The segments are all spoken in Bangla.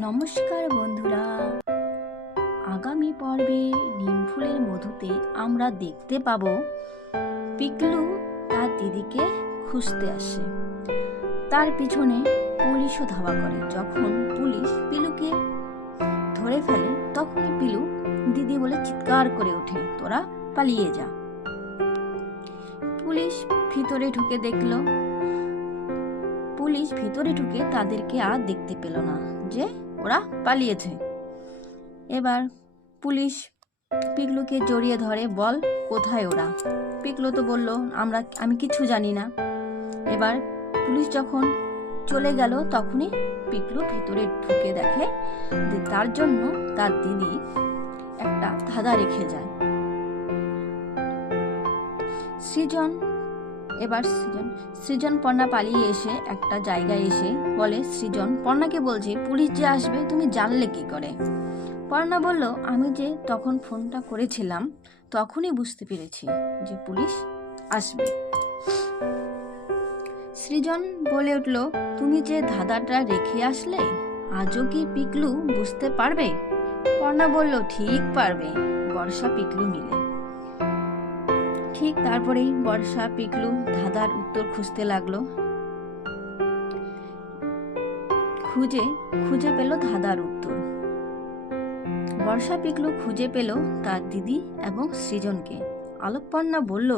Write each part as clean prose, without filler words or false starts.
নমস্কার বন্ধুরা, আগামী পর্বে নিমফুলের মধুতে আমরা দেখতে পাবো পিকলু তার দিদিকে খুঁজতে আসে। তার পিছনে পুলিশও ধাওয়া করে। যখন পুলিশ পিলুকে ধরে ফেলে তখনই পিলু দিদি বলে চিৎকার করে ওঠে, তোরা পালিয়ে যা। পুলিশ ভিতরে ঢুকে তাদেরকে আর দেখতে পেল না যে ওরা পালিয়েছে। এবার পুলিশ পিকলুকে জড়িয়ে ধরে, বল কোথায় ওরা। পিকলু তো বলল আমি কিছু জানি না। এবার পুলিশ যখন চলে গেল তখনই পিকলু ভিতরে ঢুকে দেখে যে তার জন্য তার দিদি একটা ধাঁধা রেখে যায়। সৃজন পর্ণা পালিয়ে এসে একটা জায়গায় এসে বলে, সৃজন পর্ণাকে বলছে, পুলিশ যে আসবে তুমি জানলে কি করে? পর্ণা বলল, আমি যে তখন ফোনটা করেছিলাম তখনই বুঝতে পেরেছি যে পুলিশ আসবে। সৃজন বলে উঠল, তুমি যে ধাঁধাটা রেখে আসলে আজও কি পিকলু বুঝতে পারবে? পর্ণা বলল, ঠিক পারবে, বর্ষা পিকলু মিলে। ঠিক তারপরেই বর্ষা পিকলু ধাঁধার উত্তর খুঁজতে লাগলো। খুঁজে পেল ধাঁধার উত্তর। বর্ষা পিকলু খুঁজে পেল তার দিদি এবং সৃজনকে। আলোকপর্ণা বলল,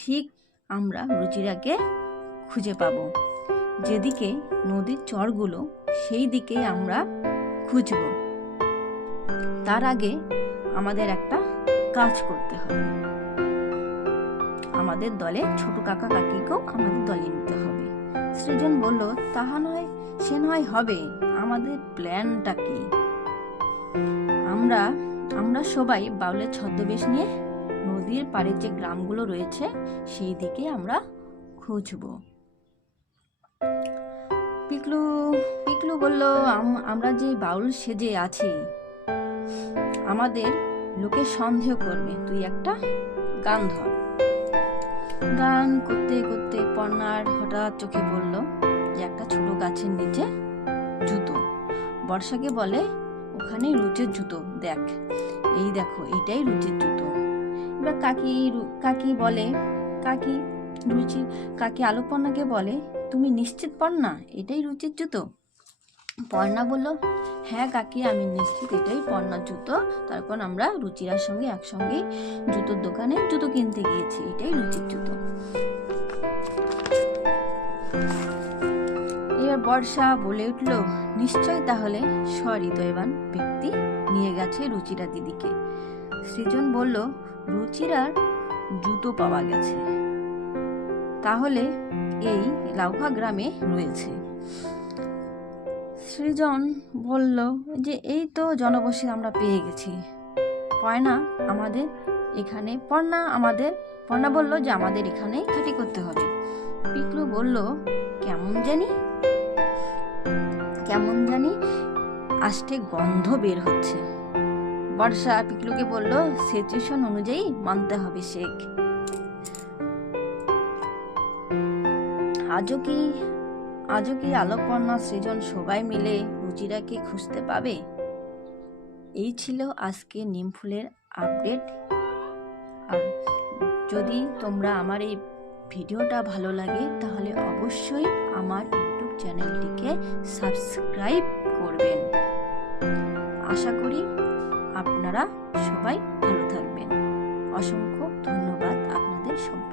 ঠিক আমরা রুচিরাকে খুঁজে পাবো। যেদিকে নদীর চরগুলো সেই দিকে আমরা খুঁজব। তার আগে আমাদের একটা কাজ করতে হবে। আমাদের দলে ছোট কাকা কাকিকেও আমাদের দলে নিতে হবে। সৃজন বলল, তাহা নয়, সে নয় হবে, আমাদের প্ল্যানটা কি? আমরা সবাই বাউলের ছদ্মবেশ নিয়ে নদীর পাড়ে যে গ্রামগুলো রয়েছে সেই দিকে আমরা খুঁজব। পিকলু বলল, আমরা যে বাউল সেজে আছি আমাদের লোকে সন্দেহ করবে, তুই একটা গান ধর। গান করতে করতে পর্ণার হঠাৎ চোখে পড়ল যে একটা ছোট গাছের নিচে জুতো। বর্ষাকে বলে, ওখানে রুচির জুতো, দেখ, এই দেখো, এইটাই রুচির জুতো। এবার কাকি আলোকপর্ণাকে বলে, তুমি নিশ্চিত পর্ণা এটাই রুচির জুতো? পর্ণা বলল, হ্যাঁ কাকি, আমি নিশ্চিত এটাই পর্ণার জুতো। তারপর আমরা রুচিরার সঙ্গে একসঙ্গে জুতোর দোকানে জুতো কিনতে গিয়েছি, এটাই রুচির জুতো। এবার বর্ষা বলে উঠল, নিশ্চয় তাহলে সহৃদয়বান ব্যক্তি নিয়ে গেছে রুচিরা দিদিকে। সৃজন বলল, রুচিরার জুতো পাওয়া গেছে, তাহলে এই লাউহা গ্রামে রয়েছে। সৃজন বলল যে এই তো জনবসতি আমরা পেয়ে গেছি। পর্ণা বলল যে আমাদের এখানেই খাঁটি করতে হবে। পিকলু বলল, কেমন জানি আষ্টে গন্ধ বের হচ্ছে। বর্ষা পিকলুকে বলল, সিচুয়েশন অনুযায়ী মানতে হবে শেখ। আজও কি আলোকপর্ণা সৃজন সবাই মিলে রুচিরাকে খুঁজতে পাবে? এই ছিল আজকে নিমফুলের আপডেট। আর যদি তোমরা আমার এই ভিডিওটা ভালো লাগে তাহলে অবশ্যই আমার ইউটিউব চ্যানেলটিকে সাবস্ক্রাইব করবেন। আশা করি আপনারা সবাই ভালো থাকবেন। অসংখ্য ধন্যবাদ আপনাদের সবাই।